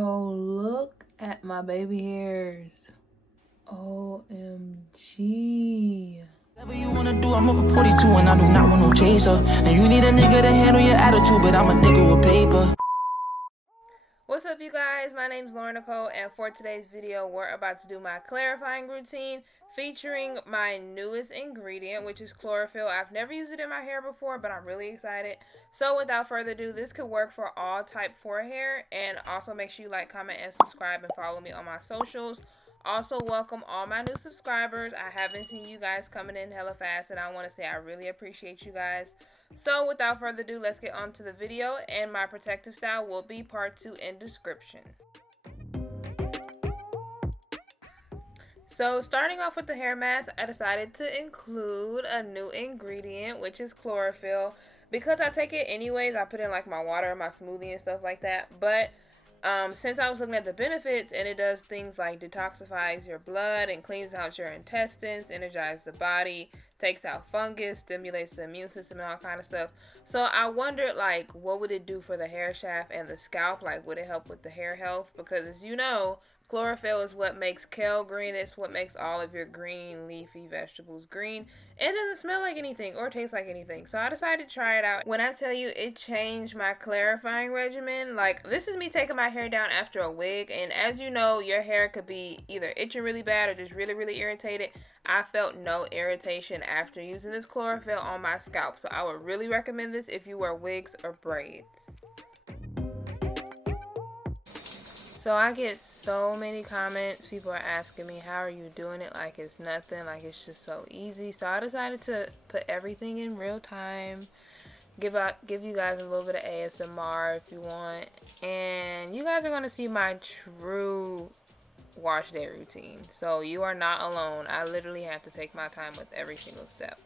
Oh, look at my baby hairs. OMG. Whatever you wanna do, I'm over 42 and I do not want no chaser. And you need a nigga to handle your attitude, but I'm a nigga with paper. What's up, you guys? My name is Lauren Nicole, and for today's video, we're about to do my clarifying routine featuring my newest ingredient, which is chlorophyll. I've never used it in my hair before, but I'm really excited. So without further ado, this could work for all type 4 hair, and also make sure you like, comment, and subscribe, and follow me on my socials. Also, welcome all my new subscribers. I haven't seen you guys coming in hella fast, and I want to say I really appreciate you guys. So without further ado, let's get on to the video, and my protective style will be part 2 in description. So starting off with the hair mask, I decided to include a new ingredient, which is chlorophyll. Because I take it anyways, I put in like my water, my smoothie and stuff like that. But since I was looking at the benefits, and it does things like detoxifies your blood and cleans out your intestines, energizes the body, takes out fungus, stimulates the immune system and all kind of stuff. So I wondered, like, what would it do for the hair shaft and the scalp? Like, would it help with the hair health? Because as you know, chlorophyll is what makes kale green. It's what makes all of your green leafy vegetables green. It doesn't smell like anything or taste like anything. So I decided to try it out. When I tell you it changed my clarifying regimen, like, this is me taking my hair down after a wig. And as you know, your hair could be either itching really bad or just really, really irritated. I felt no irritation after using this chlorophyll on my scalp. So I would really recommend this if you wear wigs or braids. So I get so many comments. People are asking me, how are you doing it? Like it's nothing, like it's just so easy. So I decided to put everything in real time. Give you guys a little bit of ASMR if you want. And you guys are going to see my true wash day routine. So you are not alone. I literally have to take my time with every single step.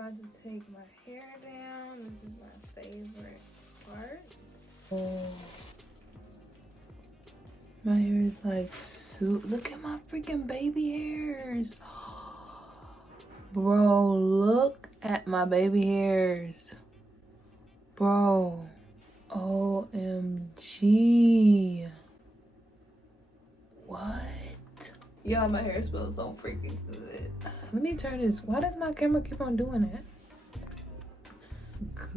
About to take my hair down. This is my favorite part. Oh. My hair is like look at my freaking baby hairs. Bro, look at my baby hairs. Bro. OMG. What? Y'all, my hair smells so freaking good. Let me turn this. Why does my camera keep on doing that?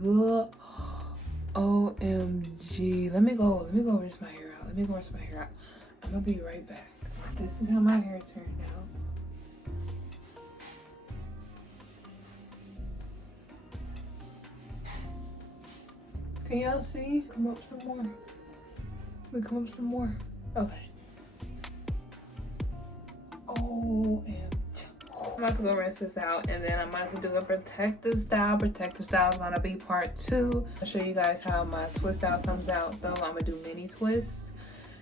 Good. OMG. Let me go rinse my hair out. I'm gonna be right back. This is how my hair turned out. Can y'all see? Come up some more. Let me come up some more. Okay. OMG. I'm about to go rinse this out, and then I'm about to do a protective style. Protective style is gonna be part 2. I'll show you guys how my twist out comes out, though. I'm gonna do mini twists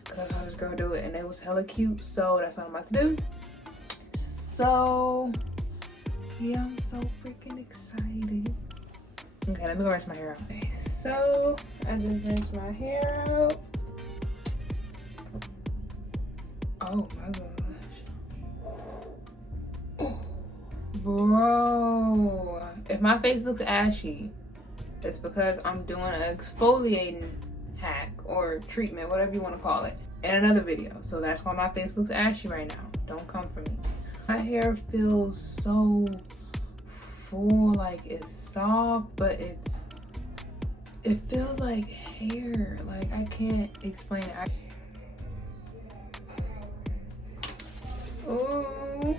because I saw this girl do it and it was hella cute, so that's what I'm about to do. So yeah, I'm so freaking excited. Okay, let me go rinse my hair out. Okay, so I just rinsed my hair out. Oh my gosh. Bro, if my face looks ashy, it's because I'm doing an exfoliating hack or treatment, whatever you want to call it, in another video. So that's why my face looks ashy right now. Don't come for me. My hair feels so full, like it's soft, but it feels like hair. Like I can't explain it. Oh.